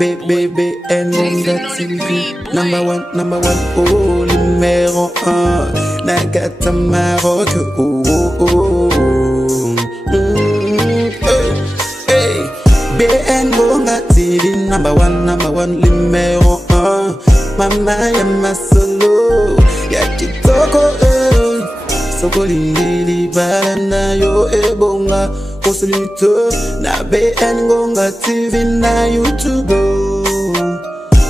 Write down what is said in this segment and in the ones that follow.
BBN TV. Number one, oh, numéro 1. Nagata Maroc, oh, oh, oh. Hey, BN Gonga TV. Number one, numéro 1. Mama ya masolo, ya kitoko, soko lindili balana yo ebonga. Kosulito na BN Gonga TV na YouTube.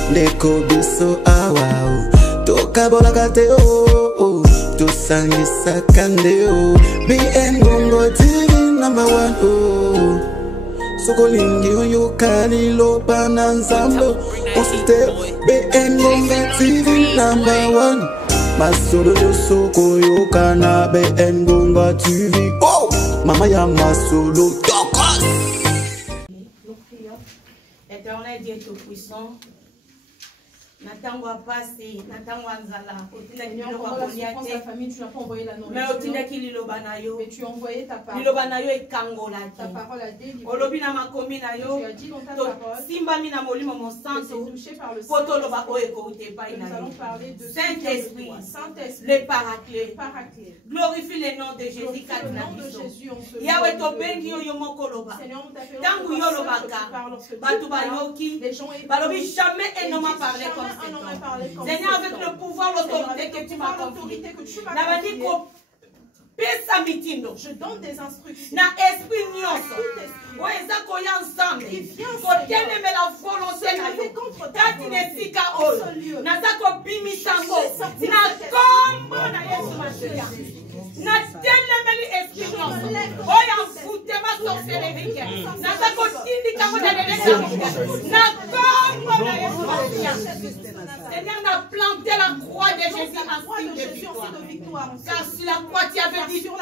Ndeko biso awao toka bola kate oh to sangisa kande oh. BN Gonga TV number 1 oh. Soko lingi yo kali lo bananzambo. Konsulte BN Gonga TV number 1. Masolo yo soko yo kana BN Gonga TV oh. Mama ya masolo tokos. Nous prions. Éternel Dieu tout-puissant. Natangwa pasi, natangwa nzala. Seigneur, pendant la souffrance de la famille, tu n'as pas envoyé la nourriture. Mais tu as envoyé ta parole. Ta parole a délivré. Tu as dit dans ta parole. Tu es touché par le Saint-Esprit. Nous allons parler de Saint-Esprit, Saint-Esprit, le Paraclet. Glorifie le nom de Jésus. le nom de Jésus en ce Seigneur, nous t'appelons les gens jamais un homme a parlé comme ça. Seigneur, avec le pouvoir, l'autorité que tu m'as confiée, je donne des instructions. Na esprit nyonso. O ezako ya ensemble. Kotele me la volonté na yo. Kati nesika oyo. Nazako bimisango. Na kombo na Yesu Masiya. Na telemeli esprit nyonso. Oya mfute ma sorcellerie. Nazako tindika mo na leleka. Na kombo na Yesu Masiya. Seigneur, n'a planté la croix de Jésus en signe de victoire. Car sur la croix, tu avais dit tout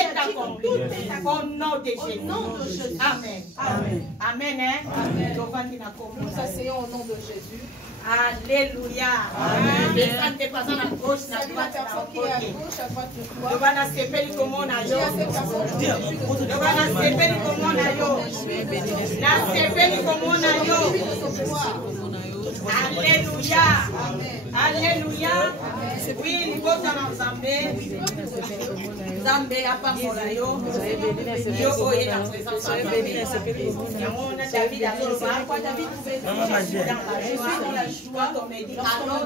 est accompli. Au nom de Jésus. Amen. Amen. Amen. Nous asseyons au nom de Jésus. Alléluia. Amen. Descendez pas à la gauche, à droite, à droite de toi. Le bana sepeli comme on a yo. Le bana sepeli comme on a yo. La sepeli comme on a yo. Alléluia. Alléluia. Oui, il faut dans Zambé. Zambé a pas mon yo. Yo est la présence de David a David pouvait dans la joie comme il dit allons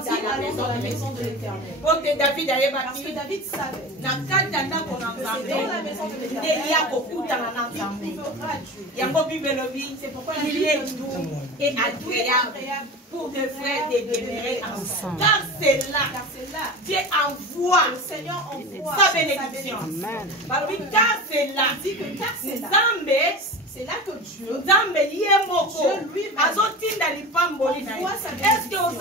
dans la maison de l'Éternel. Parce que David avait bâti. Parce que David savait. Dans la maison de l'Éternel. Il y a beaucoup dans Zambé. C'est pourquoi il est doux et agréable pour des frères de demeurer ensemble. Car c'est là, Dieu envoie, le Seigneur envoie sa bénédiction. Car c'est là, c'est là que Dieu lui est-ce que vous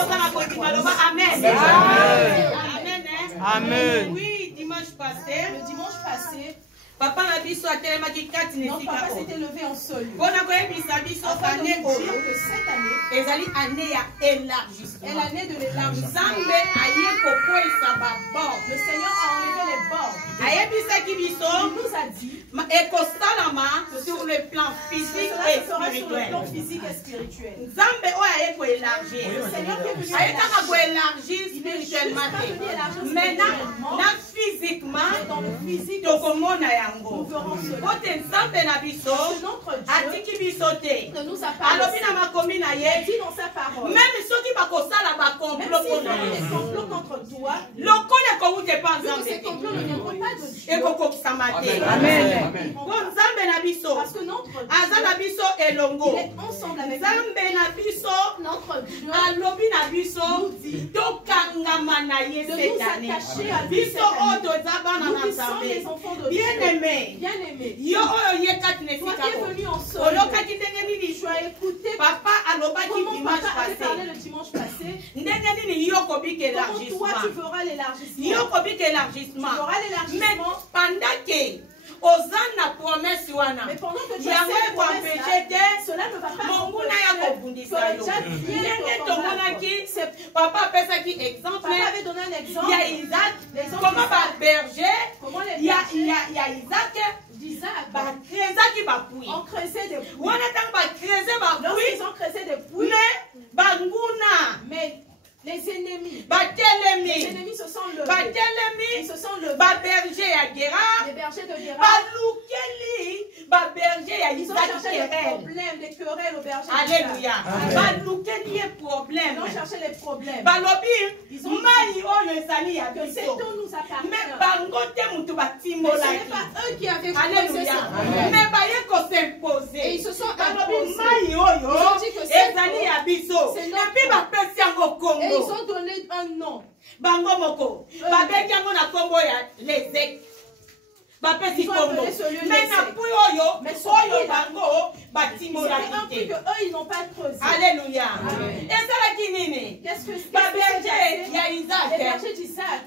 en continue? Amen. Oui, le dimanche passé, Papa n'a dit soit tellement qui quatre n'est pas. Papa s'était levé en sol. On a quand même dit année que cette année, les années année à élargissement. Et l'année de l'élargissement. Le Seigneur a enlevé les bords. Il nous a dit sur le plan physique et spirituel. Le Seigneur qui élargir spirituellement. Maintenant, physiquement, dans le physique, nous verrons cela. De nous appartenir. Il dit dans sa parole. Même ceux qui vont des complots contre toi, ces complots ne viendront pas de Dieu. Amen. Parce que notre Dieu, il est ensemble avec nous. Notre Dieu nous dit de nous attacher à lui. Nous sommes les enfants de Dieu. Bien-aimés. Toi qui es venu en solo, tu as écouté Papa comment Papa avait parlé le dimanche passé. Comment toi tu feras l'élargissement. Tu feras l'élargissement. Mais Ozana promesse wana. Mais pendant que tu as cette promesse, cela ne va pas Papa avait donné un exemple. Il y a Isaac. Comment va berger? Il y a d'Isaac, on creusait des puits. Lorsqu'ils ont creusé des puits, mais les ennemis se sont levés. Ils se sont levés. Les bergers de Guéra. Ils ont cherché les problèmes, les querelles aux bergers. Alléluia. Ils ont cherché les problèmes. Ils ont dit que cette eau nous appartient. Mais ce n'est pas eux qui avaient creusé ce problème. Et ils se sont imposés. Ils ont dit que c'est notre. Et ils ont donné un nom. Ils ont appelé ce lieu mais ce puits un puits que eux ils n'ont pas creusé. Alléluia. Qu'est-ce que c'est? Les bergers d'Isaac.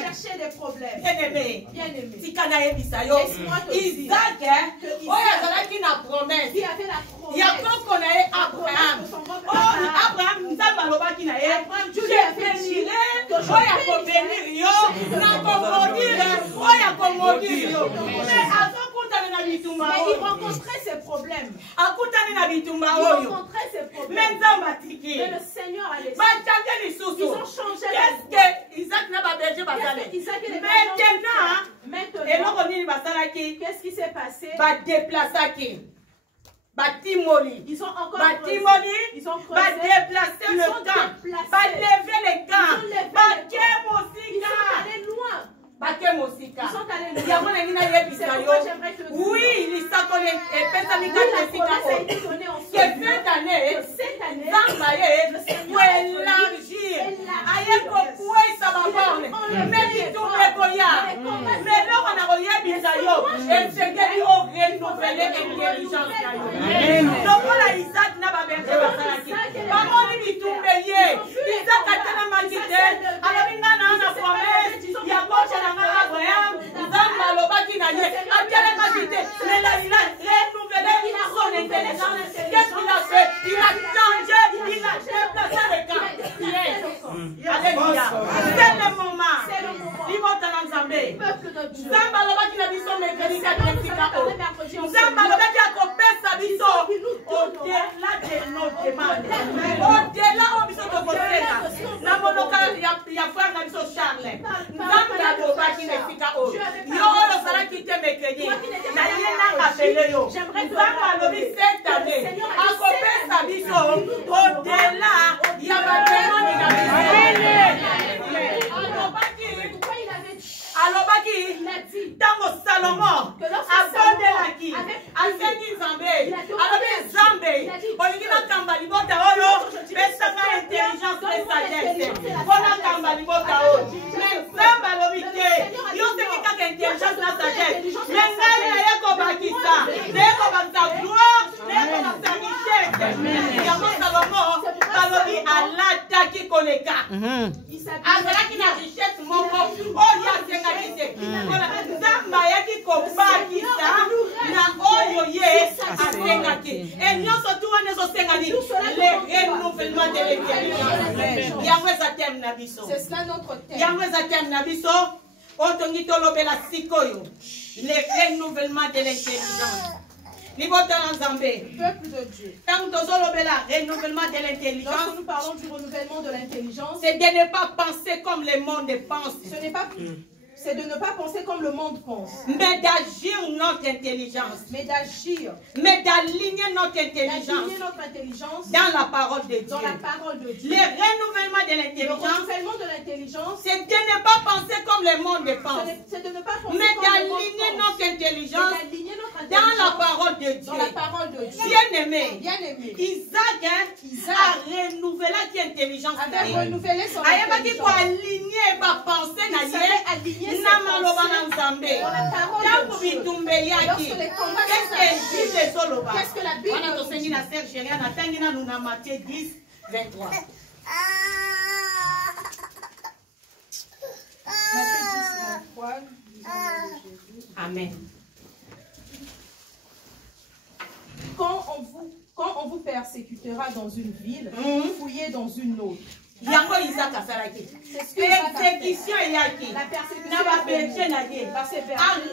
Chercher des problèmes. Bien-aimé. Laisse-moi te dire Isaac, qui avait la promesse. Dieu lui a fait dire que je mais il rencontrait ses problèmes. Mais le Seigneur a laissé. Ils ont changé la voie. Isaac n'a pas berger Qu'est-ce que Isaac et les maintenant, qu'est-ce qui s'est passé? Ils ont encore creusé. Ils ont creusé. déplacer le camp, lever les camps, Ils sont allés loin. Ils sont allés loin. C'est pourquoi j'aimerais te dire. Oui, la promesse a été donnée ensuite. cette année, Que cette année, le Seigneur élargir. Qu'est-ce qu'il a fait? Il a changé, il a déplacé le camp. Alléluia. C'est le moment. Peuple de Dieu. Au-delà de nos demandes, au-delà de nos Il a dit Tango Salomon, que lorsque abondelaki, asengi Nzambe, alobi Nzambe, olingina kamba libota oyo, pesanga intelligence et sagesse, pona kamba libota oyo. Mais Nzambe alobi te, yo sengi kaka intelligence na sagesse, mais ngai naye kobakisa, naye kobakisa gloire, naye kobakisa richesse. Yango Salomon, alobi alataki koleka. Azalaki na richesse moko, oyo asengaki te. Nzambe ayaki kobakisa na oyo ye asengaki. Et nyonso tu wana ezosengani le renouvellement de l'intelligence. Yango eza thème na biso. c'est cela notre thème. Yango eza thème na biso. Otongi tolobela sikoyo le renouvellement de l'intelligence. Peuple de Dieu. Renouvellement de l'intelligence. Lorsque nous parlons du renouvellement de l'intelligence, C'est de ne pas penser comme le monde pense. c'est de ne pas penser comme le monde pense, Mais d'agir notre intelligence. mais d'agir, Mais d'aligner notre intelligence d'aligner notre intelligence dans la parole de Dieu. dans la parole de Dieu. Le renouvellement de Le l'intelligence, renouvellement de l'intelligence, c'est de ne pas penser comme le monde pense. c'est de ne pas penser Mais comme le monde d'aligner pense, notre intelligence mais d'aligner notre dans la intelligence parole de dans la Dieu. parole de Dieu. Bien-aimé, Bien-aimé, Isaac a renouvelé l'intelligence. avait renouvelé son Ayebaki ko intelligence. aligner ba pensée na Il ye savait aligner ses na maloba na pensées Nzambe. dans la parole Tango de Dieu. bitumbe yaki. Lorsque les combats Qu'est-ce sont que dit les soloba? Qu'est-ce que la Bible Wana nous tosengi dit? na Serge Chéria na tangi na nous na Matthieu 10 23. Matthieu 10, 23, disons le nom de Jésus. Amen. quand on vous persécutera dans une ville, fouillez dans une autre. Yango Isaac asalaki. Persécution yaki. La persécution. Na ba berger na ye.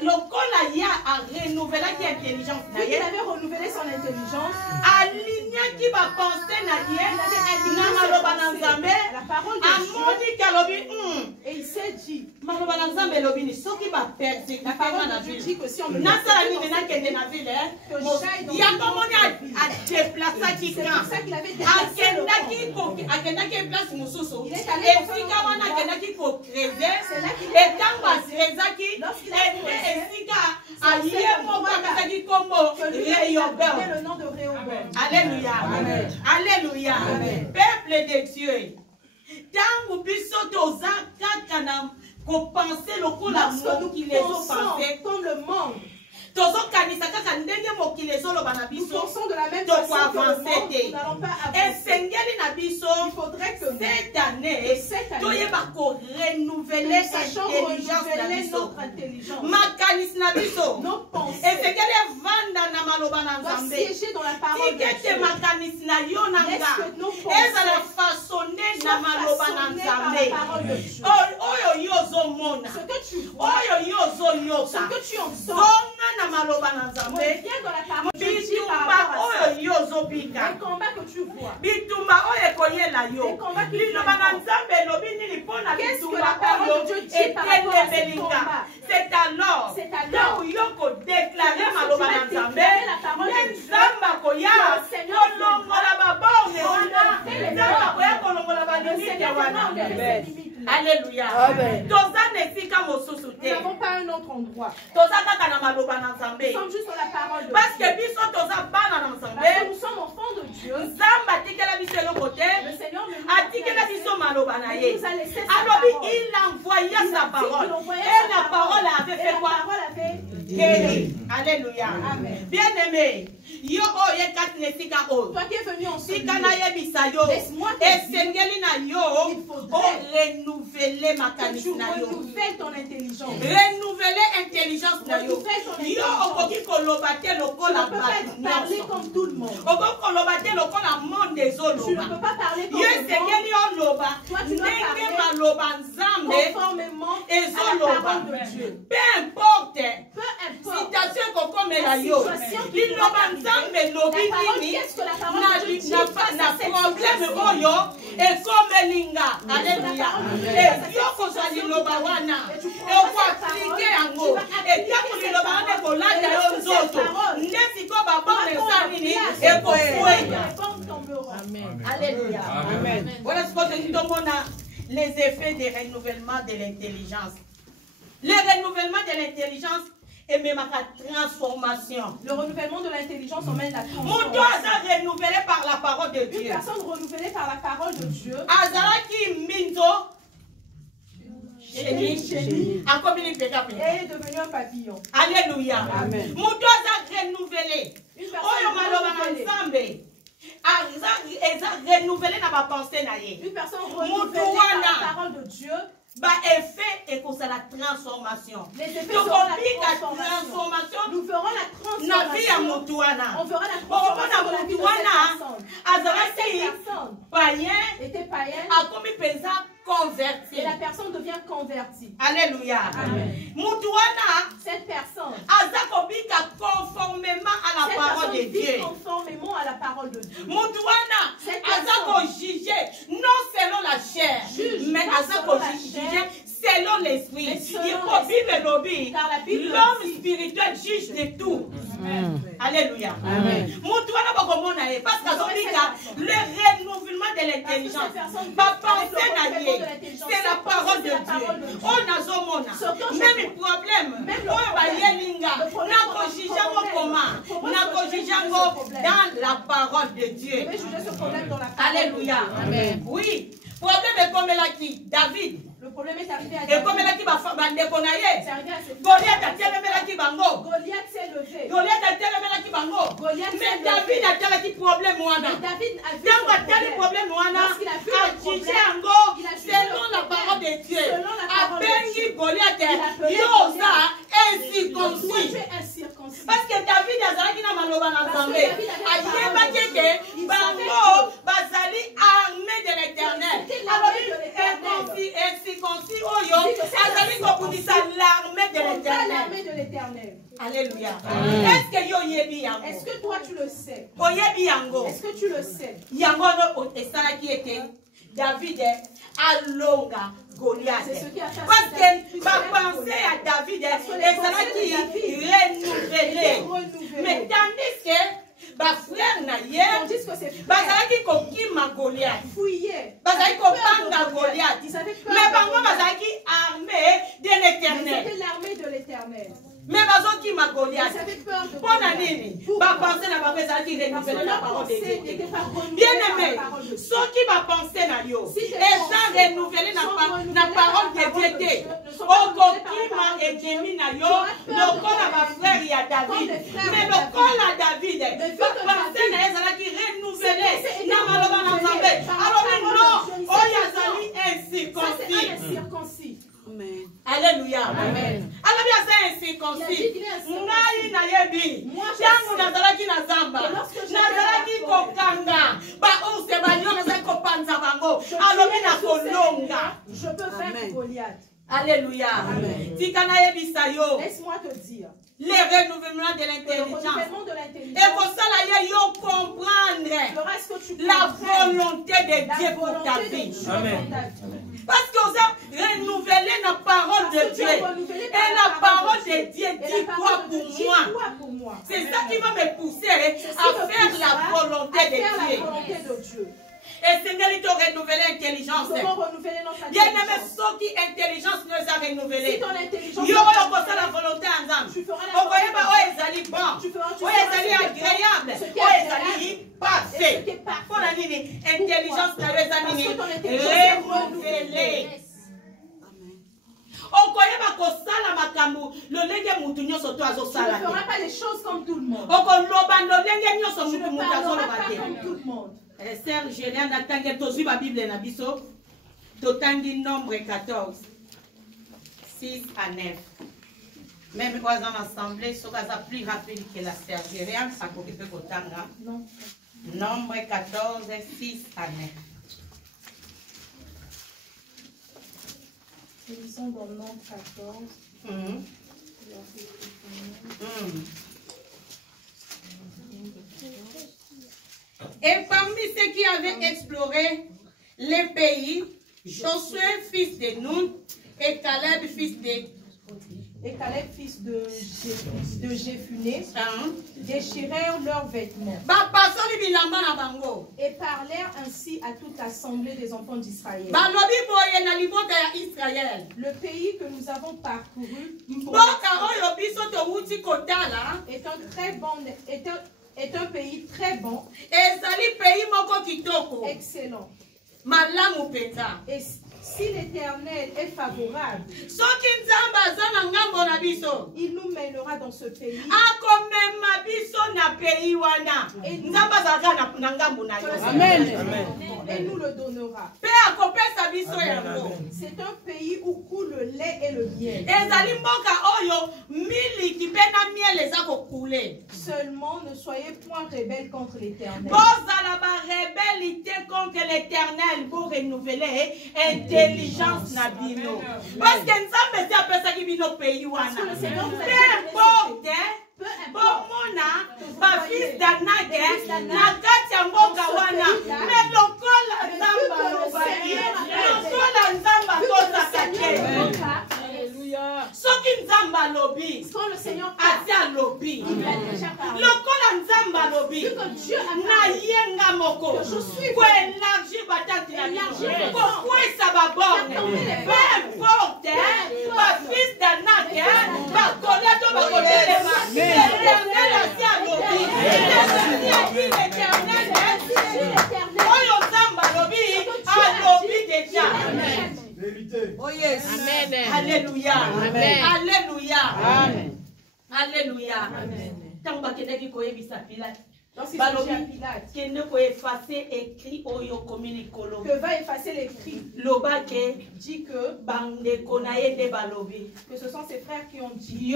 Lokola ya a renouvelé qui intelligence na ye. Il avait renouvelé son intelligence. Aligné qui va penser na ye. Na maloba na Nzambe. La parole de Dieu. Kalobi. Et il s'est dit. Maloba na Nzambe lobi ni soki ba persécuter la parole de Dieu dit que si on me na sala ni na kende na ville ya komoni a déplacer qui quand. C'est pour ça qu'il avait déplacé le camp. Akendaki place mususu. Il est allé Esika wana akendaki ko creuser. Etango asrezaki. Esika aye moko akendaki kombo Rehoboam. Le nom de Rehoboam. Alléluia. Amen. Alléluia. Amen. Peuple de Dieu. Tango biso toza kaka na ko penser lokola mokili ezopenser comme le monde. Nous pensons de la même façon que le monde, nous n'allons pas avancer. Il faudrait que cette année, nous renouveler notre intelligence. Nos pensées doivent siéger dans la parole de Dieu. Laisse que nos pensées soient façonnées par la parole de Dieu. Ce que tu vois, ce que tu entends, maloba na Nzambe bitumba oyo bika le combat que tu vois bitumba oyo koyela yo liloba na Nzambe lobi nini pona bitumba oyo etende belinga c'est alors là où yoko déclarer maloba na Nzambe Nzamba koya kolongola babonge wana Nzamba koya kolongola balimite wana. Alléluia. Nous n'avons pas un autre endroit. Nous sommes juste dans la parole de Dieu. Parce que nous sommes enfants de Dieu. Le Seigneur nous a laissé sa parole. Il envoya sa parole. Et la parole avait fait quoi? Guéri. Alléluia. Bien-aimé. Toi qui es venu ensuite, laisse-moi te renouveler ma que tu renouvelles ton intelligence. Renouveler intelligence na yo. Yo okoki kolobate lokola tu ne peux pas parler comme tout le monde. Okoki kolobate lokola monde des oloba. Tu ne peux pas parler comme yo tout le monde. sekeli oloba. Toi tu dois parler conformément à la parole de Dieu. Peu importe. Situation kokomela yo. Liloba Nzambe lobi nini? Qu'est-ce que la parole de Dieu dit? Na problème oyo ekomelinga. Alléluia. Et yo kozwa liloba wana. Eko appliquer yango. Et tango liloba wana kolanda yo nzoto. Ndesi ko babone sa nini? Eko fuenya. Amen. Alléluia. Amen. Voilà ce que nous avons les effets des renouvellements de l'intelligence. Le renouvellement de l'intelligence et même la transformation. Le renouvellement de l'intelligence emmène la transformation. Mon doigt est renouvelé par la parole de Dieu. Une personne renouvelée par la parole de Dieu. Azalaki minto. Chéni. Elle est devenue un papillon. Alléluia. Amen. Mon doigt est renouvelé. Une personne renouvelée. Renouvelé dans ma pensée. Une personne renouvelée par la parole de Dieu. Bah effet et que c'est la transformation. Les effets seront la transformation. Nous ferons la transformation. On fera la transformation de cette personne. Païen était païen. A commis pesa converti. Et la personne devient convertie. Alléluia. Amen. Cette personne. Conformément à la parole de Dieu. Conformément à la parole de Dieu. Cette personne juger non selon la chair, mais selon l'esprit. L'homme spirituel juge de tout. Alléluia. Parce que le renouvellement de l'intelligence, c'est la parole de Dieu. On a même problème. Dans la parole de Dieu. Alléluia. Oui. Problème est comme David. Le problème est arrivé à David. Et comme Goliath s'est levé. Mais David a tel problème. David a vu problème. Selon la parole de Dieu. Parce que David a l'Éternel. Alléluia. Est-ce que yo yebi yango? Est-ce que toi tu le sais? O yebi yango. Est-ce que tu le sais? Yango no esala qui était David alonga Goliath. C'est ce qui a fait. Parce que ma pensée à David esala qui renouvelé. Mais tandis que ba frère na ye bazalaki kokima Goliath. Fouillé. Bazalaki kopanga Goliath. Mais bango bazalaki armé de l'Éternel. C'était l'armée de l'Éternel. Mais bazoki ma Goliath. Ils avaient peur de Pona nini ba penser na ba ezalaki renouveler la parole de Dieu. Bien aimé, ceux qui va penser na yo eza renouveler na parole de Dieu. Okokima ejemi na yo lokola ba frère ya David. Mais lokola David ba penser na ezalaki renouveler na maloba na Nzambe. Alors non, oya zali incirconcis. Amen. Alléluia. Amen. Alors bien c'est incirconcis. Ngai na yebi. Tangu nazalaki na zamba. Nazalaki kokanga. Ba ose ba yo nazalaki kopanza bango. Alobi na kolonga. Je peux faire Goliath. Alléluia. Tika na yebi sayo. Laisse-moi te dire. Les renouvellements de l'intelligence. Et pour ça là yo comprendre la volonté de Dieu pour ta vie. Amen. Parce que vous avez renouvelé la parole de Dieu. Et la parole de Dieu dit quoi pour moi? C'est ça qui va me pousser à faire la volonté de Dieu. Et Seigneur, il t'a renouvelé l'intelligence. Bien aimé, ceux qui intelligence nous a renouvelé. Si ton intelligence il y aura la volonté ensemble. Vous voyez, oh, ils bon. Oh, ils agréable. Oh, ils parfait. Pour la ligne, intelligence, renouvelée. Tu ne feras pas les choses comme tout le monde. Tu ne parleras pas comme tout le monde. Sœur Géliane, attendez, tu la Bible na biso. Totangi nombre 14, 6 à 9. Même quand on assemblée, ce qui plus rapide que la sœur Géliane, ça peut être Kotanga. Nombre 14, 6 à 9. Nous sommes dans le nombre 14. Et parmi ceux qui avaient exploré les pays, Josué, fils de Nun, et Caleb, fils de Jéphuné, déchirèrent leurs vêtements et parlèrent ainsi à toute l'assemblée des enfants d'Israël. Le pays que nous avons parcouru est un pays très bon, excellent. Et si l'Éternel est favorable, il nous mènera dans ce pays et nous le donnera. C'est un pays où coule le lait et le miel. Seulement ne soyez point rebelles contre l'Éternel. Pour renouveler intelligence na bino. Parce que Nzambe a appelé ça qui bino pays wana. Peu importe, ba fils d'Anake, na kati ya mboka wana. Mais lokola Nzamba lobaki, lokola Nzamba tozaka. Alléluia. Soki Nzamba lobi, quand le Seigneur atia lobi. Lokola Nzamba lobi, na yenga moko. Pour élargir batante na bino. Pourquoi ça va bon? Peu importe, ba fils d'Anake, ba koleto ba koleto. L'Éternel atia lobi. L'Éternel oyo Nzamba lobi, a lobi déjà. Vérité. Oh yes. Amen. Alléluia. Amen. Alléluia. Amen. Alléluia. Amen. Tant que tu koyebisa Pilate. Lorsqu'il s'agit à Pilate, que va effacer l'écrit, dit que ce sont ses frères qui ont dit,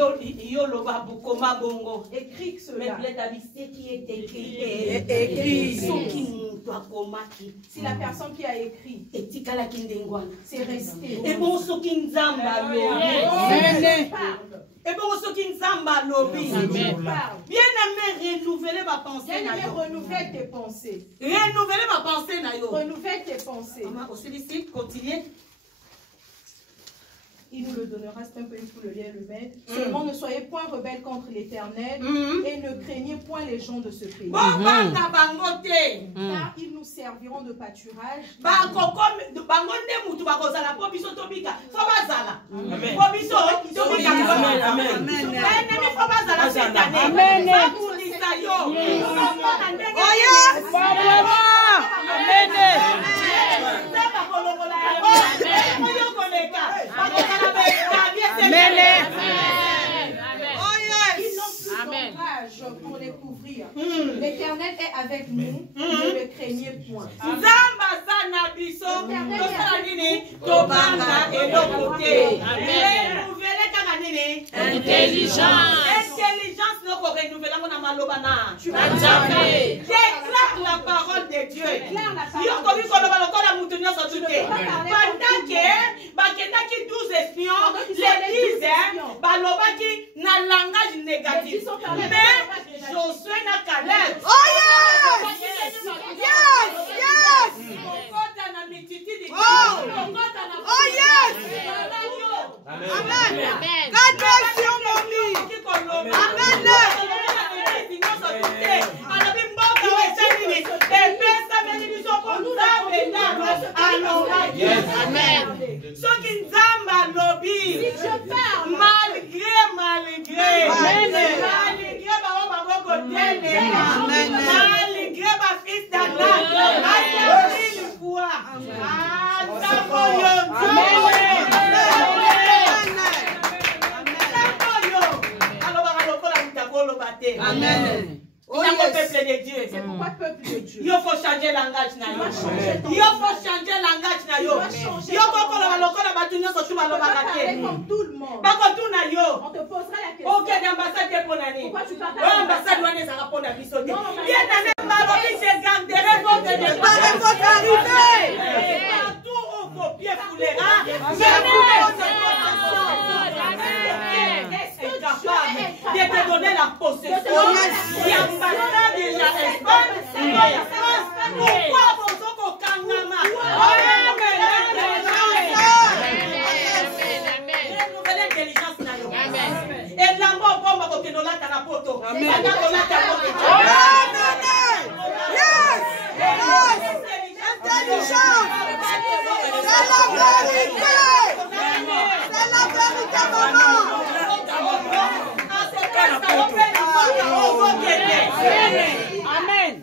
écrit cela. Si la personne qui a écrit, c'est resté. Et bon, ce qui nous Et pour ceux qui ne savent pas lobby. Bien aimé, renouveler ma pensée. Bien aimé, renouvelle tes pensées. Renouveler ma pensée. Renouvelle tes pensées. Aussi ici, continuez. Il nous le donnera, c'est un peu, il faut le lire, le mettre. Seulement ne soyez point rebelles contre l'Éternel et ne craignez point les gens de ce pays. Car ils nous serviront de pâturage. Pour les couvrir. L'Éternel est avec nous, ne le craignez point. Déclare la parole de Dieu. Pendant que 12 espions les disent, na langage négatif. Mais Josué n'a qu'à l'air. Oh yes! Yes! Yes! Oh yes! Amen. God bless you, mommy. Amen. Amen. Si je parle, malgré, malgré ma fils d'Anna, Amen. Peuple de Dieu. C'est pourquoi peuple de Dieu. Il faut changer langage na yo. Il faut changer langage na yo. Il faut que la lokola batunyo so tuba lo bakate. Comme tout le monde. Ba ko tuna yo. On te posera la question. OK, l'ambassade pour nani? Pourquoi tu parles? L'ambassade wana za répondre à biso. Bien aimé Marobi, je garderai votre départ et votre arrivée. Partout où vos pieds foulera. De te donner la possession. L'ambassade déjà Espagne, pourquoi vous êtes au Kanama? Nouvelle intelligence. Et l'amour bombe côté de la tarapoto. Yes! Intelligence! C'est la vérité! C'est la vérité, maman! Amen.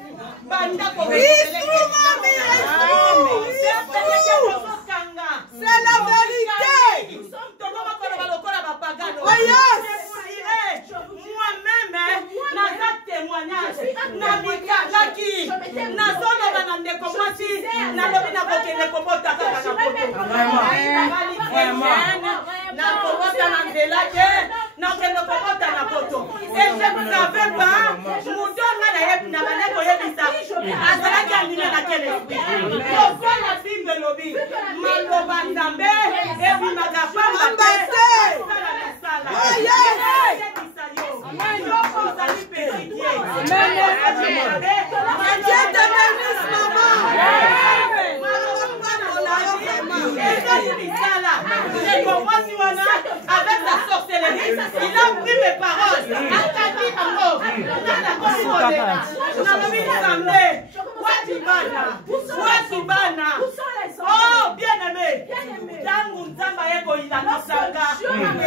C'est la vérité. Moi-même, naza témoignage, namikaki, nazona banande komasi, nalobi na kokende komota kaka na poto. Na komota na nzela te, na kokende komota na poto. Et je ne savais pas, moudonga na yeb na baneko yebisa, azalaki anime na kele. Pourquoi la fille de lobi, maloba nzambe, ebi magapamba te, sala. Dieu te bénisse, maman. Avec la sorcellerie, il a pris mes paroles. Oh, bien aimé. Tangu nzamba yeko ilanisanga.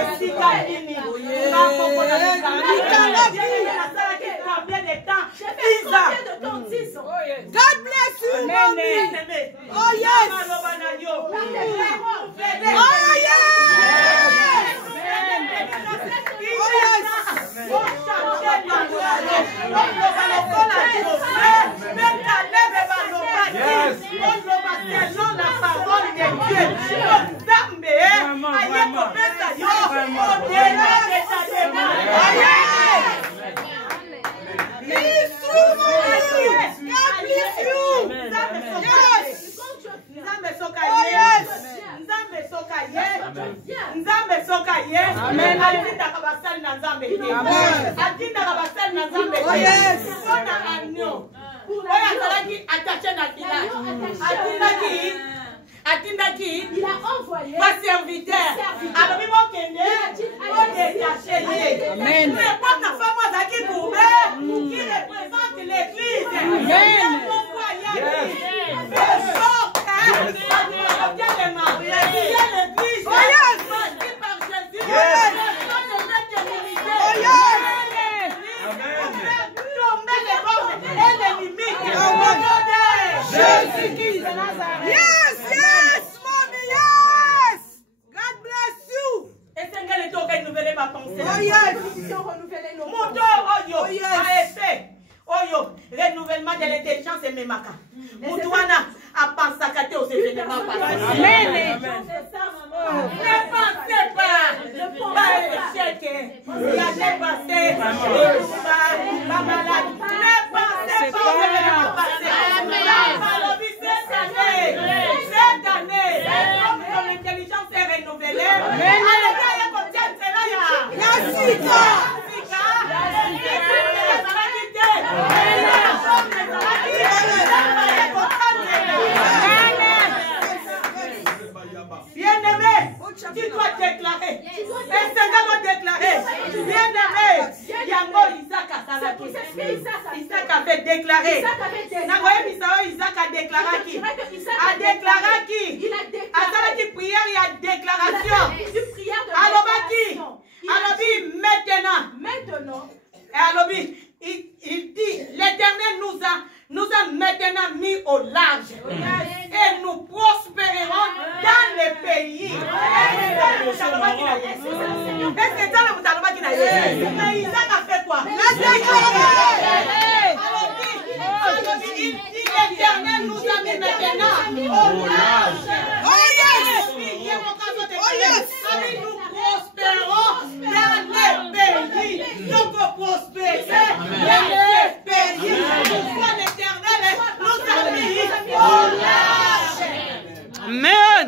Esika nini. Combien de temps? God bless you, mommy. Oh yes. Oh yes. Amen. atindaka basali na nzambe te atindaka basali na nzambe te mpona agneau oyo azalaki attache na village atindaki baserviteur alobi mokende odetache ye mais mpona femme azalaki courbe qui représente l'église Jésus-Christ de Nazareth. Yes, mommy, yes. God bless you. Et c'est que le tour renouveler ma pensée. Oh yes. Mon dos, oyo, renouvellement de l'intelligence et mes makas. Moutouana a pensé à côté aux événements passés. Amen. Ne pensez pas. Pas échec. Il y a dépassé. Pas malade. Ne pensez pas aux événements passés. Cette année, comme ton intelligence est renouvelée, bien-aimé, tu dois déclarer. Et Seigneur doit déclarer. Bien-aimé, Yango Isaac a salaki. Isaac avait déclaré. Isaac a déclaré qui? A déclaré qui? A salaki prière et a déclaration. Alobaki. Alobi maintenant. Et Alobi, il dit, l'Éternel nous a maintenant mis au large. Et nous prospérerons dans les pays. Et c'est ça le Moutaloma qui n'a eu. Mais Isaac a fait quoi? Il dit, l'Éternel nous a mis maintenant au large. Nous prospérons dans les pays. Donc prospérer dans les pays. Pourquoi l'Éternel nous a mis au large? Amen.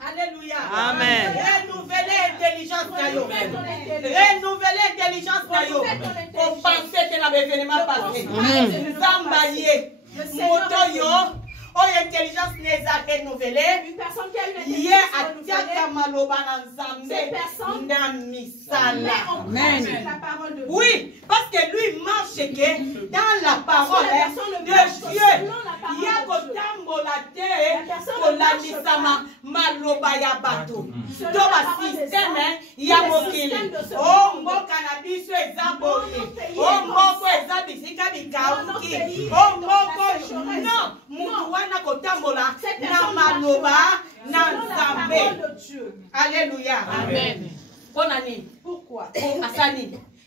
Alléluia. Amen. Renouveler l'intelligence d'ailleurs. Renouveler l'intelligence d'ailleurs. Pour penser que l'événement passé. Zambaye. Motoyo. Oh, l'intelligence les a renouvelée. Une personne qui a une Hier, oui, parce que lui marche dans la parole de Dieu. Il y a alléluia. Amen. Pourquoi? Asani.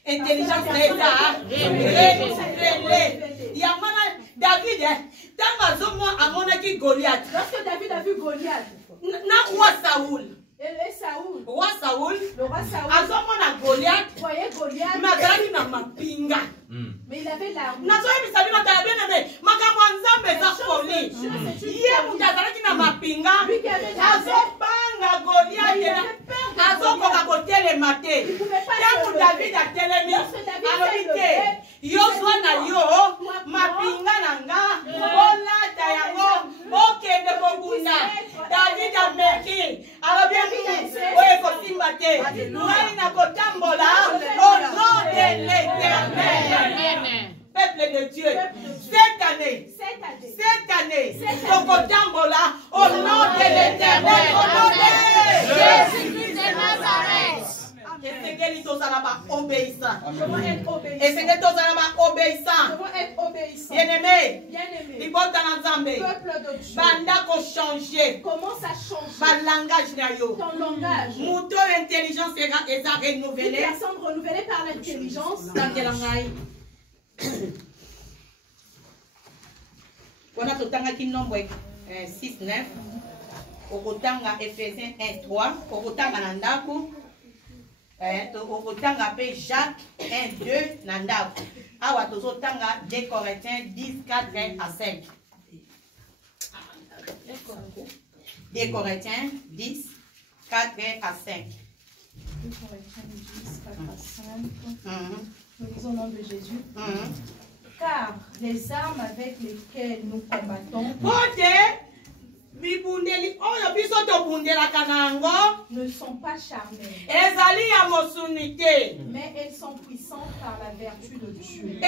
Intelligence David, Goliath. Lorsque David a vu Goliath, le roi Saoul, voyait Goliath, mais il avait la roue. David a telemi alobite yozwa na yo mapinga nanga olata yango okende kobunda. David a meki alobi oye kosimba te ngai na kotambola au nom de l'Éternel. Peuple de Dieu, cette année, tokotambola au nom de l'Éternel, au nom de Jésus-Christ de Nazareth. Et c'est que nous sommes obéissants. Et c'est que nous sommes obéissants. Bien-aimés, Peuple de Dieu, commence à changer ton langage. Mon intelligence est renouvelée. Une personne renouvelée par l'intelligence. Voilà tout le qui nombre 6, 9. Okotanga Ephésiens 1, 3. Okotanga Nandaku. Okotanga pe Jacques 1, 2. Nandaku. Awa tozotanga 2 Corinthiens 10, 4 à 5. 2 Corinthiens 10, 4 à 5. Corinthiens 10, 4 à 5. Nous lisons au nom de Jésus. Car les armes avec lesquelles nous combattons ne sont pas charnelles, mais elles sont puissantes par la vertu de Dieu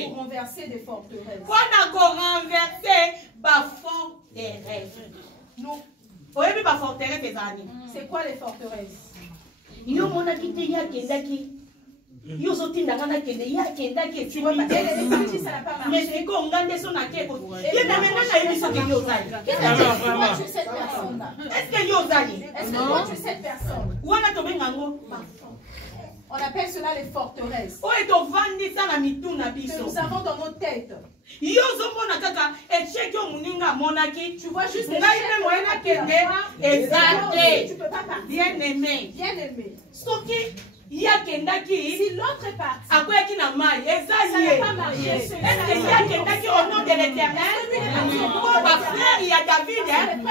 pour renverser des forteresses. C'est quoi les forteresses? Yo soti ndanga kende ya kenda ke tu vois ça n'a pas marché. mais c'est qu'on gagne son aké ko ye na mena na yebi so ke yo zali est-ce que yo zali est-ce que toi tu es cette personne wana to bengango on appelle cela les forteresses o eto vandi sana mituna biso que nous avons dans nos têtes. Yo zomona kaka échec yo muninga monaki Tu vois juste ngai me moyena kende exact tu peux pas partir. bien aimé soki Si l'autre est parti, ça n'a pas marché. Est-ce qu'il y a quelqu'un qui au nom de l'Éternel? Oh, ma frère, il y a David, même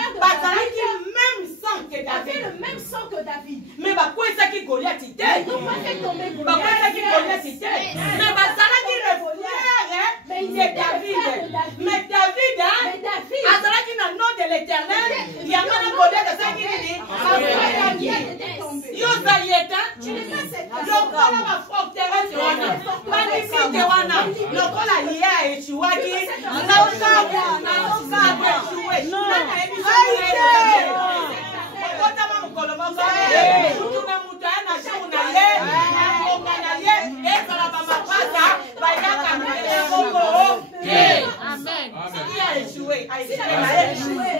sang que David. Le même sang que David. Mais quoi est-ce qui Goliath était? Ils n'ont pas fait tomber Goliath. Quoi est-ce qui Goliath était? Mais ça qui le frère, c'est David. Mais David, à qui dans le nom de l'Éternel, il y a un Goliath ça qui dit. Tu n'es pas cette personne. Lokola ma forteresse wana banifite wana lokola liya echiwaki okotama mokolo moko tuna mutu ana shuna ye okana ye ezala bamapasa bayaka moko amen siya echiwe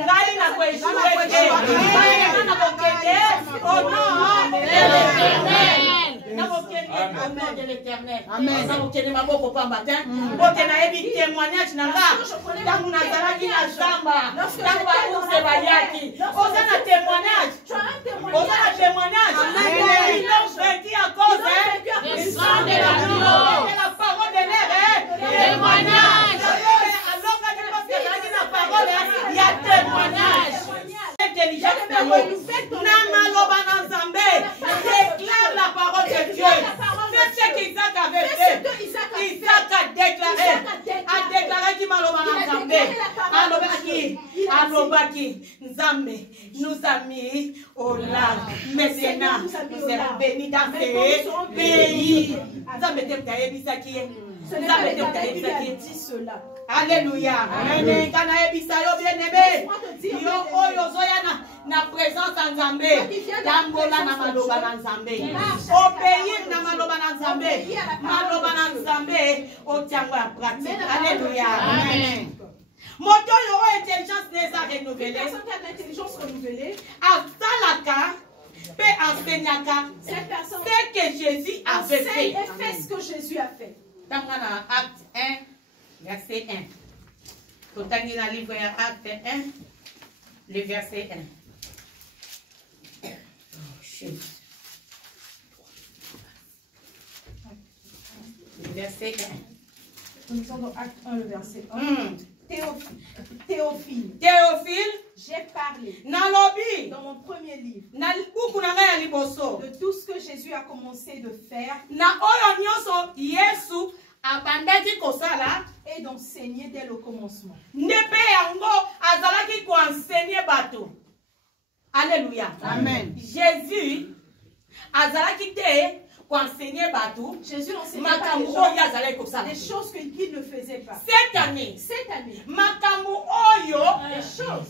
ngai na koechiwe ngai na kokende au nom de l'Éternel. Amen. Témoignage nanga. Tangu nazalaki na zamba. Tangu baouse bayaki. Oza na témoignage. Oza na témoignage. Ils l'ont vaincu à cause du sang de l'agneau. Et la parole de l'air. Témoignage. Alors quand tu penses que j'ai la parole, il y a témoignage. Intelligence déclare la parole de Dieu. C'est ce qu'Isaac avait fait. Isaac a déclaré qu'il m'a Alobaki, Nzambe nous a mis au large. Maintenant, nous serons bénis dans ce pays. Nzambe dit cela. Alléluia. Amen. Kana ebisa yo bien-aimé. Yo oyo zoya na présence en Nzambe. Tambola na maloba na Nzambe. Obéir na maloba na Nzambe. Maloba na Nzambe otiango ya pratique. Alléluia. Amen. Moto yo intelligence n'est pas renouvelée. Personne qui a l'intelligence renouvelée. Asalaka pe enseignaka. Cette personne. C'est que Jésus avait fait. Et fait ce que Jésus a fait. Dans Acte 1. Verset 1. Totangi na livre Acte 1, le verset 1. Le verset 1. Nous sommes dans Acte 1, le verset 1. Théophile. J'ai parlé dans mon premier livre de tout ce que Jésus a commencé de faire et d'enseigner dès le commencement. Alléluia. Amen. Jésus Jésus n'enseignait pas les choses qu'il ne faisait pas. Cette année, les choses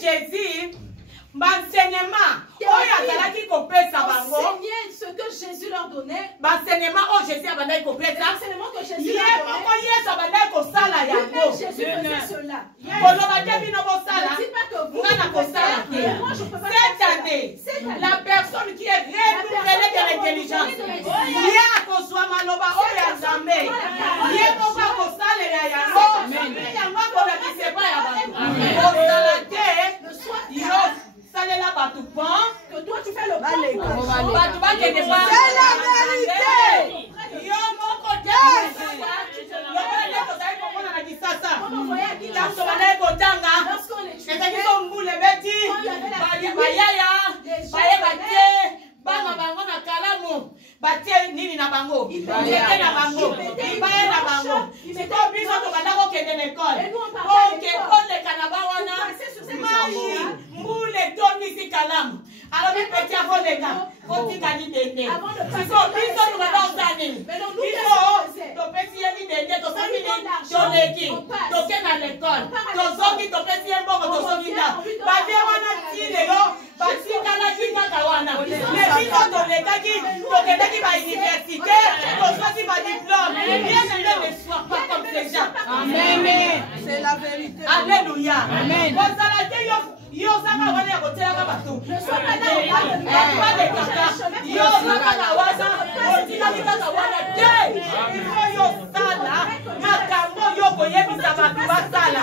Jésus, l'enseignement ce que Jésus leur donnait, l'enseignement que Jésus leur donnait, Jésus faisait cela. Ne dis pas que vous pouvez faire, mais moi je peux pas faire cela. La personne qui est renouvelée de l'intelligence, ntango tobandaki kotanga ezalaki so mbula ebeti bayaya bayeba te bana bango na kalamu batie nini na bango nzete na bango libaya na bango siko biso tobanda kokende na ekole oke oleka na bawana mai mbula etonisi kalamu alobi peti akoleka kotika lidende siko biso tobanda kosa nini biso topesi ye lidende tosali nini toleki toke na lekole tozongi topesi ye mbongo tozongi nda bavie wana ti lelo batikalaki kaka wana me biso tolekaki tokendaki bauniversité tozwaki badiplôme bien ne le soit pas comme ces gens. Amen. C'est la vérité. Alléluia. Amen. Kozala te yo saka wana ya kotelaka bato yo saka na wana otikali kaka wana te ifo yo sala makambo yo koyebisa bato basala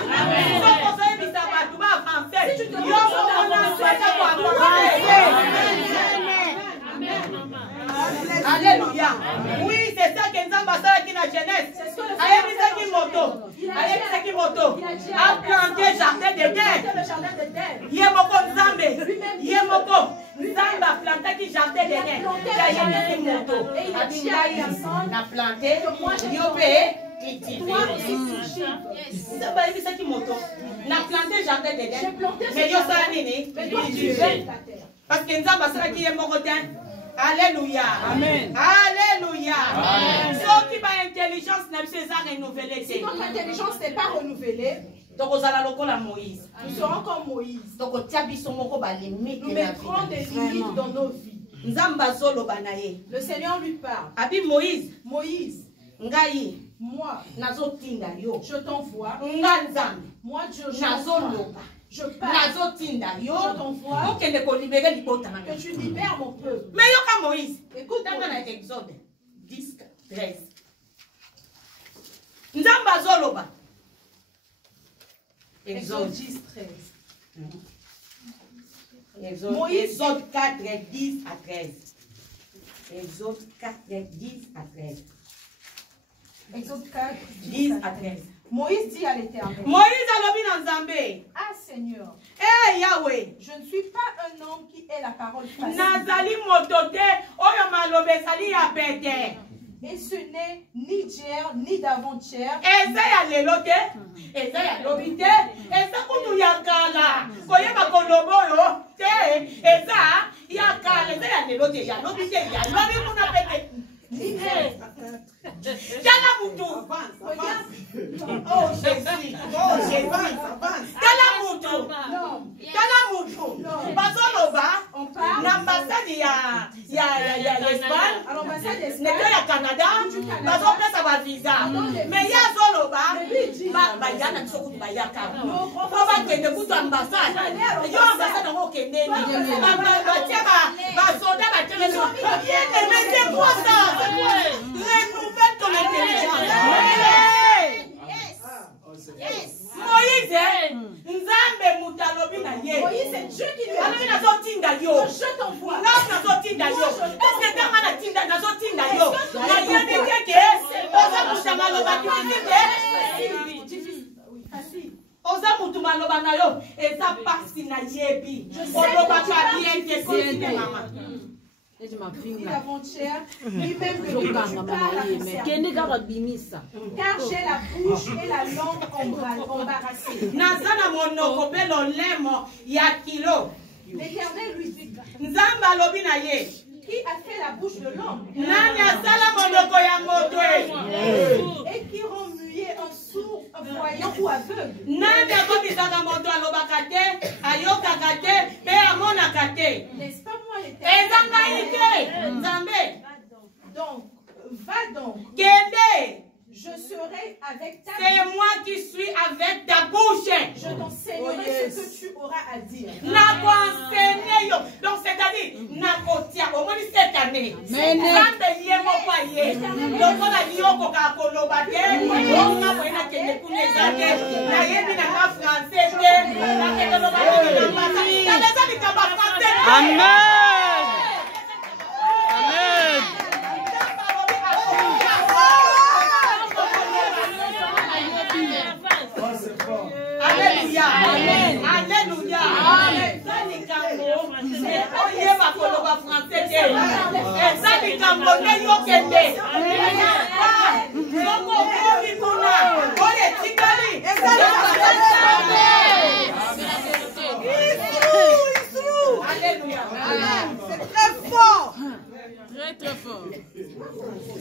so kozoyebisa bato baavance yo mokona sweta koakoe. Alléluia. Oui, c'est ça que Nzambe asalaki na jeunesse. Ayebisaki moto. A planté jardin d'Éden. Yemoko Nzambe. Nzambe a planté jardin d'Éden. Ayebisaki moto. Abingai na planté. Yope cultiver. Nzambe ayebisaki moto. Na planté jardin d'Éden. Mais yo sala nini? Cultiver. Parce que Nzambe asalaki yemoko te. Alléluia. Amen. Alléluia. Ceux qui ont intelligence n'a pas renouvelé. Si notre intelligence n'est pas renouvelée, donc vous allez la Moïse. Nous serons comme Moïse. Donc nous mettrons des limites dans nos vies. Le Seigneur lui parle. Abi Moïse. Moïse. Ngai. Moi. Je t'envoie. Moi Dieu. Je parle. Je t'envoie. Que tu libères mon peuple. Mais yoka Moïse. Écoute dans Exode 10, 13. Nzamba zoloba. Exode 10, 13. Exode 4, 10 à 13. Exode 4, 10 à 13. Exode 4, 10 à 13. Moïse dit à l'Éternel. Moïse a lobi dans Zambé. Ah Seigneur. Eh Yahweh. Je ne suis pas un homme qui ait la parole facile. Nazali motote oyo malobe sali ya bete. Et ce n'est ni d'hier ni d'avant-hier. Eza ya lelo te. Eza ya lobi te. Eza kutu ya kala. Koyeba kolobo yo te. Eza ya kala. Eza ya lelo te. Ya lobi te. Ya lobi kuna pete. Tala mutu. Oh Jésus. Oh Jésus. Tala mutu. Tala mutu. Bazoloba. L'ambassade ya Espagne. N'est ya Canada. Bazopesa ba visa. Mais ya zoloba. Ba yana tsokutu ba yaka. Ko ba kende kutu ambassade. Yo ambassade ngo kende ni. Ba tiaba ba soda ba tele. Mais c'est quoi ça? Renouvelle ton intelligence. Yes. Moïse, Nzambe mutalobi na ye. Moïse, c'est Dieu qui lui a dit. Je t'envoie. Parce que quand on a tinda, na zotinda yo. Na yende keke, oza mutama loba oza mutuma loba na yo. Eza pasi na yebi. Oloba ka bien que continue maman. Avant-hier, lui-même que tu parles car j'ai la bouche et la langue embarrassées. Nazana monoko belo lemo ya kilo. L'Éternel lui dit, Nzamba lobi na ye. Qui a fait la bouche de l'homme? Nani asala monoko ya moto et qui rend muet un sourd, un voyant ou aveugle? Nani akobisaka moto alobaka te, ayokaka te, pe amonaka te. N'est-ce pas moi l'Éternel? Nzambe. Donc, va donc. Kende. Je serai avec ta bouche. C'est moi qui suis avec ta bouche. Je t'enseignerai ce que tu auras à dire. Donc c'est-à-dire, nakotia, au moins cette année. Nzambe yemo pa ye. Donc on a dit au kokakolobate, on a moyena kende kunezake, na yebi na ka français te, na kende lobate na mbasa. Na leza likaba français. Amen. Amen. Alléluia. Alléluia. Ça likambo. Oye bakoloba français te. Ça likambo ne yokende. Soko komi kuna. Ole tikali. Alléluia. C'est très fort. Très très fort.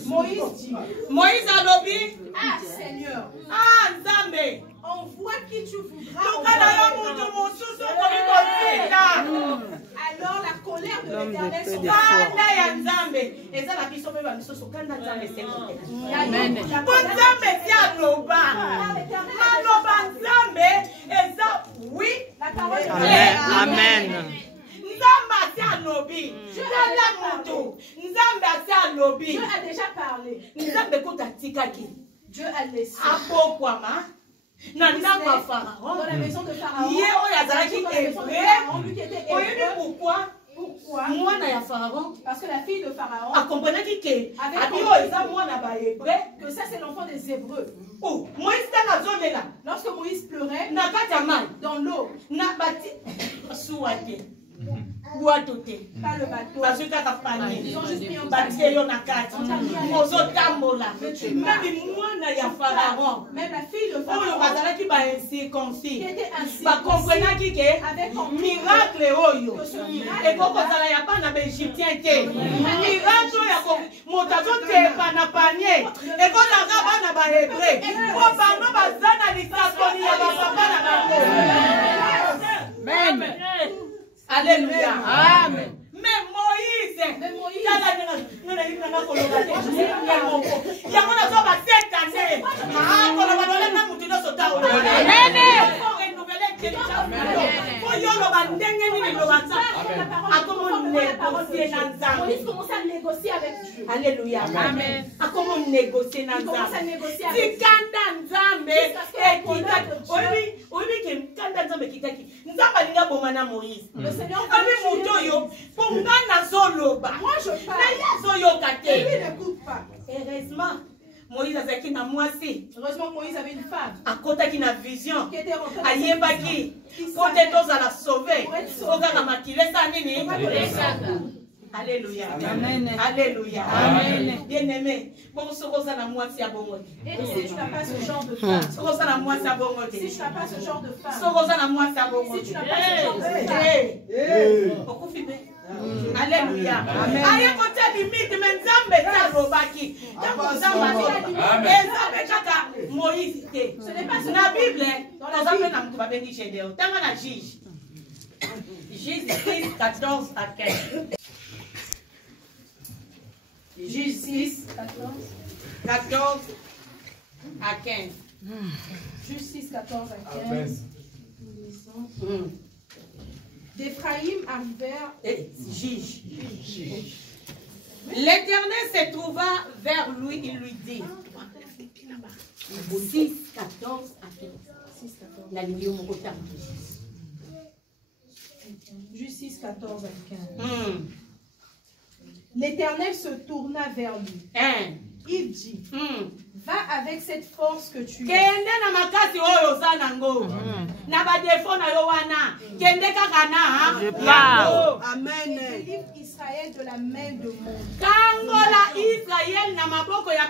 Moïse dit, Moïse a lobby. ah Seigneur, Ah, Nzambe. envoie qui tu voudras. Alors la colère de l'Éternel sera. La parole de Amen. Dieu a déjà parlé. Dieu a laissé. Dans Dans la maison de Pharaon. Dans la maison de Pharaon, lui qui était hébreu. Pourquoi? Parce que la fille de Pharaon avait compris que ça c'est l'enfant des Hébreux. Lorsque Moïse pleurait dans l'eau, pas le bateau, ils ont juste mis un bateau. Même la fille de Pharaon qui était ainsi avait compris que ce Amen. Alléluia. Amen. Mais Moïse, Moïse commence à négocier avec Dieu. Alléluia. Amen. Comment négocier dans commence à négocier avec Dieu. Le Seigneur moi je parle. Et lui n'écoute pas. Heureusement, Moïse avait une moitié. Heureusement Moïse avait une femme À côté d'une vision. qui était rentrée Ayebaki. Côté tous à la sauver. Oga makile sa nini. Alléluia. Amen. Alléluia. Amen. Bien-aimé, bon sokoza na moitié bongo. Et si tu n'as pas ce genre de femme, Sokoza na moitié bongo. si tu n'as pas ce genre de femme, Sokoza na moitié bongo. si tu n'as pas ce genre de femme, Okufibe. Alléluia. Aye kote limite menzambe ta robaki. Tango zamba ezambe kaka Moïse te. ce n'est pas ce Na Bible, dans dans la un Bible. na mtu babengi Gédéon. Tango na Juge. Juge 6, 14 à 15. Juge 6, 14 à 15. Juge 6, 14 à 15. D'Éphraïm arrivèrent. Juge. L'Éternel se trouva vers lui, il lui dit 6, 14 à 15. 6, 14. La ligne au Mokota. Juge 6, 14 à 15. L'Éternel se tourna vers lui. Il dit, va avec cette force que tu as. Kende na makasi oyo zanango. Na ba défaut na yo wana. Kende kaka na. Je pars. Amen. Délivre Israël de la main de mon. Kangola Israël na maboko ya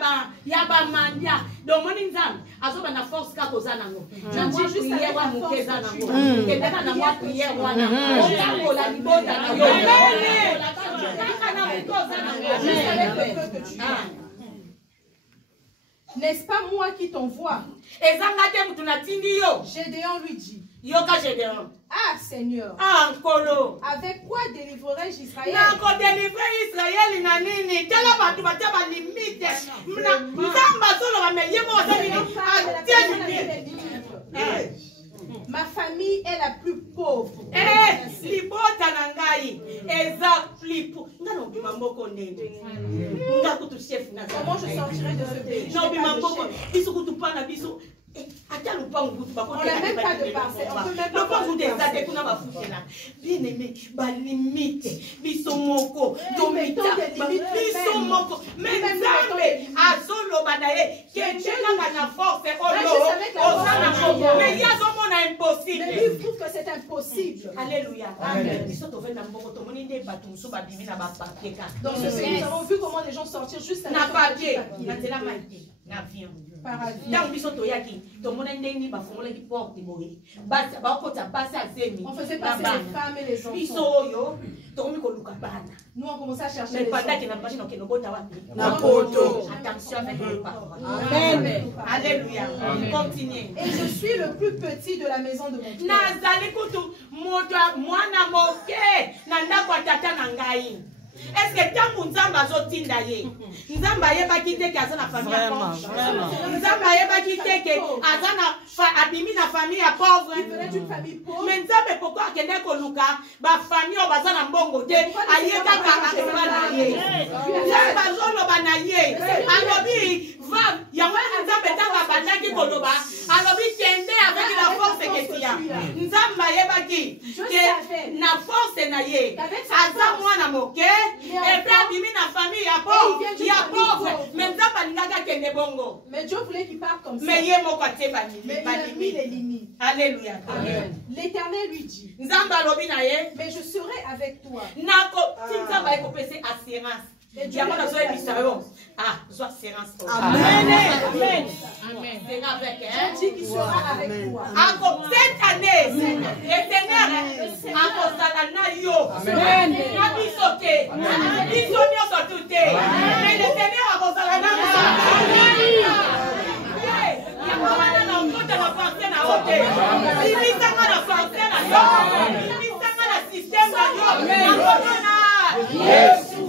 ba mandia. Donc moni nzam azoba na force ka kozanango. Na moi prière wa moke zanango. Kende na moi prière wana. Okangola libota na yo. Kaka na moto zanango. Juste avec le feu que tu as. N'est-ce pas moi qui t'envoie? Gédéon lui dit, ah Seigneur, avec quoi délivrerai-je Israël? Ma famille est la plus pauvre. Comment je sortirai de ce pays? On n'a même pas de parcelle. On peut même pas faire de parcelle. Bien aimé, limite, biso moko, mais Dieu n'a pas force, mais il y a un impossible. impossible. Alléluia. Amen. Dans ce pays, nous avons vu comment les gens sortirent juste avec na un papier petit na nzela maite na avion par avion. ntango biso toyaki tomona ndenge bafungolaki porte boye bakota basi azemi On faisait passer les femmes et les biso enfants. oyo tokomi koluka bana Nous, on commençait à chercher mais les pendaki enfants. na machine okende obota wapi Na poto. attention avec les parents. Amen. Alléluia. Continuez. Et je suis le plus petit de la maison de mon père. nazali kutu moto mwana moke na ndako ya tata na ngai. Est-ce que ntango nzambe azotinda ye nzambe ayebaki te ke aza na famille ya pauvre, nzambe ayebaki te ke aza na abimi na famille ya pauvre, Il venait d'une famille pauvre. mais nzambe pourquoi akende koluka bafamille oyo baza na mbongo te aye kaka akoloba na ye nzambe azoloba na ye alobi va yango nzambe ntango abandaki koloba alobi kende avec la force ketia nzambe ayebaki ke na force na ye aza mwana moke epe abimi na famille ya pauvre mais nzambe alingaki akende bongo Mais Dieu voulait qu'il parte comme ça. mais ye moko atie Mais il a mis les limites. Alléluia. L'Éternel lui dit, nzambe alobi na ye mais je serai avec toi. nako ti nzambe ayekopesa assurance yango nazoyebisa yo zwa assurance amen sera avec Dieu dit qu'il sera avec toi. cette année l'éternel akozala na yo na biso te biso nyonso tu te mais l'éternel akozala na yango wana na okota na pensé na yo te bimisanga na pensé na yo bimisanga na système na yo nakomona yesu.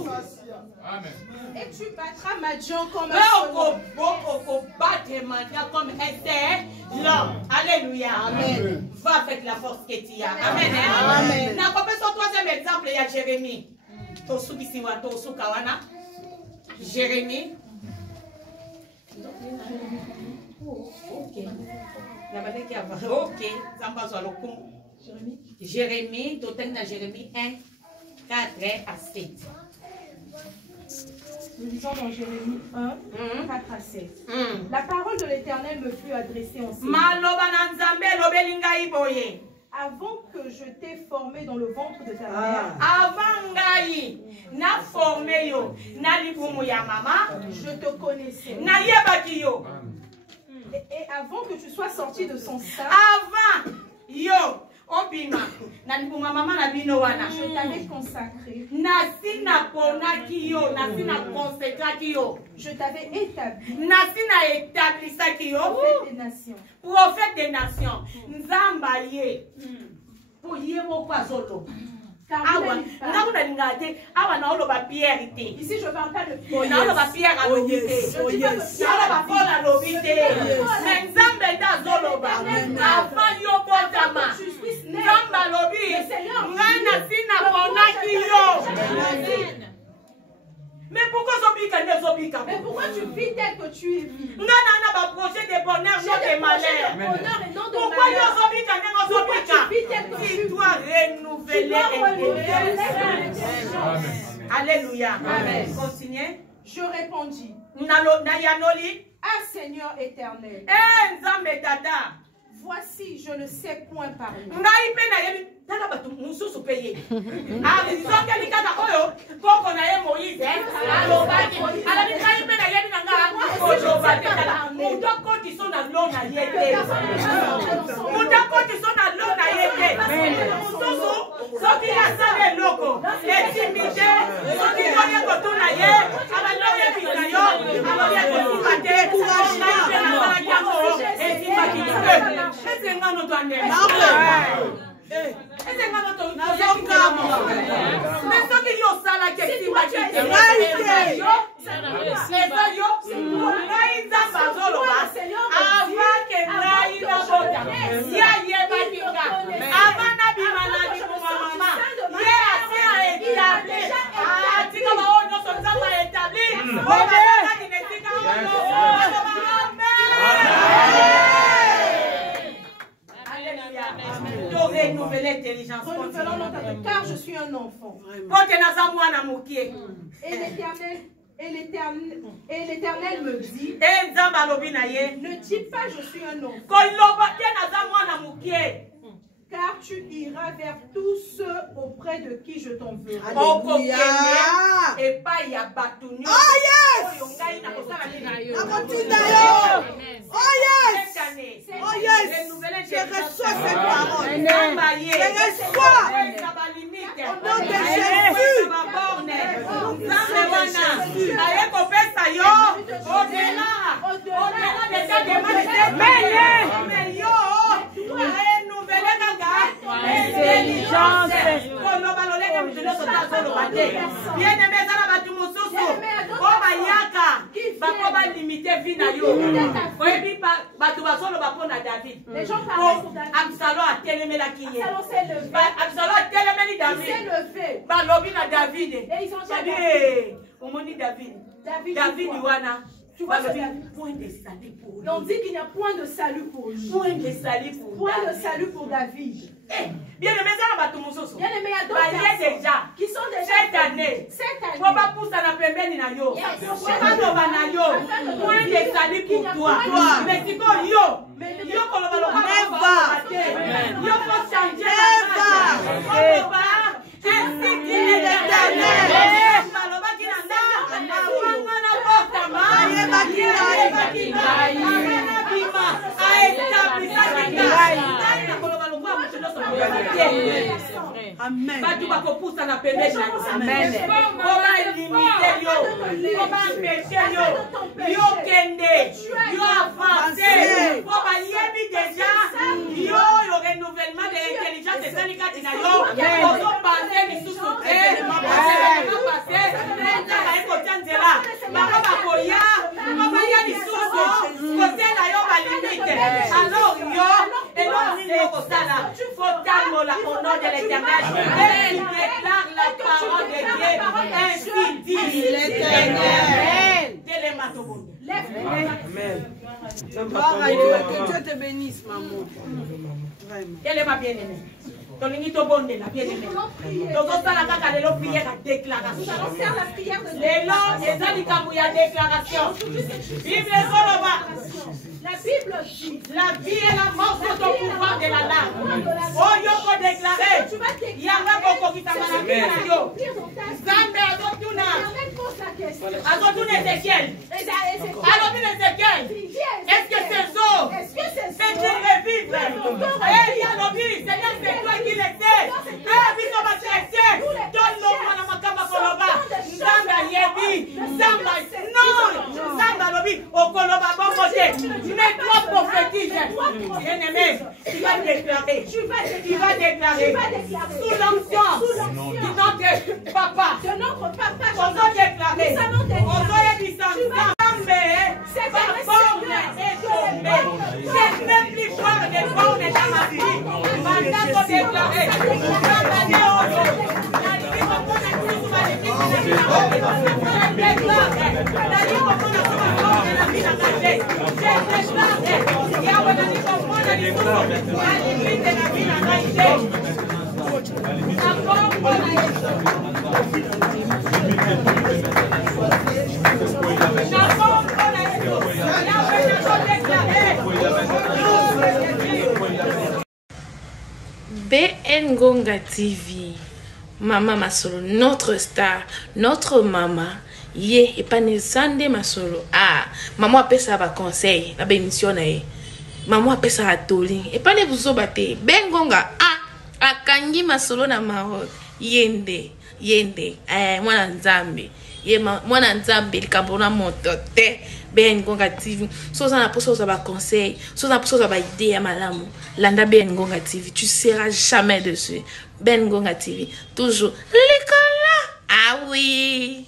Et tu battras Madian comme un seul. Alléluia. Amen. Va avec la force que tu as. Amen. Amen. Na kopesa troisième exemple ya Jérémie. Tosukisiwa tosukawana. Jérémie. OK. La bande qui a OK. Zamba zo lokumu. Jérémie, totel na Jérémie 1 4 à 7. Nous lisons dans Jérémie 1, 4 à 7. La parole de l'Éternel me fut adressée en ces mots. Avant que je t'ai formé dans le ventre de ta mère, je te connaissais. Et avant que tu sois sorti de son sein, je t'avais consacré. Je t'avais établi. Prophète des nations. Nzambaye. Pour yemo kwa zoto. Ici, je ne parle pas de Pierre. Mais pourquoi Mais pourquoi tu vis tel que tu es? On a un projet de bonheur, non de malheur. Pourquoi tu dois renouveler. Alléluia. Amen. Continuez. Je répondis. Ah, Seigneur éternel. Voici, je ne sais point parler. Car je suis un enfant. Et l'Éternel me dit, ne dis pas je suis un enfant, car tu iras vers tous ceux auprès de qui je t'enverrai. Alléluia. Et pas y a battu. Oh yes. Oh yes. Oh yes. Je reçois cette parole. Je reçois. Au nom de Jésus. Les gens parlaient sur David. Absalom a télémé la qui est. Absalom s'est levé. Absalom a télémé David. Il s'est levé. David. Et ils ont dit David Iwana. Tu vois, point de salut pour lui. on dit qu'il n'y a point de salut pour lui. Point de salut pour Point de salut pour David. Bien aimé, ça va tout mon soso. Bien aimé, il y a d'autres personnes déjà qui sont déjà cette année. Faut pas pousser la pembeni na yo. Faut pas nova na yo. Point de salut pour toi. Mais si bon yo koloba yo faut changer. Ainsi qu'il est l'éternel. Maloba qui Amen. Batu bakopusa na pembeni. Amen. Oba limite yo. Oba empêcher yo. Yo kende. Yo avancer. Oba yebi déjà. Yo renouvellement de l'intelligence et syndicate na yo. Ozo passer lisusu te. Passer. Nta ka eko tanzela. Baba bakoya. Baba ya lisusu. Kote na yo ba limite. Alors yo faut t'amoler au nom de l'Éternel. Et il déclare la parole de Dieu. Ainsi dit l'Éternel. Amen. Que Dieu te bénisse, maman. Vraiment. Elle est ma bien-aimée. Nous allons faire la prière de déclaration. La Bible dit, la vie et la mort sont au pouvoir de la langue. Oh, yo faut déclarer. Il y a un beaucoup qui t'a malade. Zambe azotuna. Azotuna Ézéchiel. Azotuna Ézéchiel. Est-ce que ces eaux, c'est une revivre? Eh, il y a l'objet. Seigneur, c'est toi qui l'étais. Eh, biso batresse. Donne-le à la makamba koloba. Zamba yebi. Zamba. Non. Zamba lobi. Okoloba bombote. Mais toi prophétise. Bien-aimé, tu vas déclarer. Tu vas déclarer. Sous l'onction de notre papa. On doit déclarer. On doit descendre. C'est pas bon et tombé. Je ne veux plus voir des bornes dans ma vie. Maintenant, faut déclarer. BN Ngonga TV, Maman Masolo, notre star, notre maman. Ye et pas ne sande Masolo. Ah, maman appelle ça va conseil, la bénédiction na ye. Maman appelle ça atoli. Et pas ne vous obate. BN Ngonga, ah, akangi Masolo na Maroc. Yende, mwana nzambe. Ye mwana nzambe likabona motote. BN Ngonga TV. Soza na poso za ba conseil, soza na poso za ba idée ya malamu. Landa BN Ngonga TV, tu seras jamais dessus. BN Ngonga TV, toujours l'école là. Ah oui.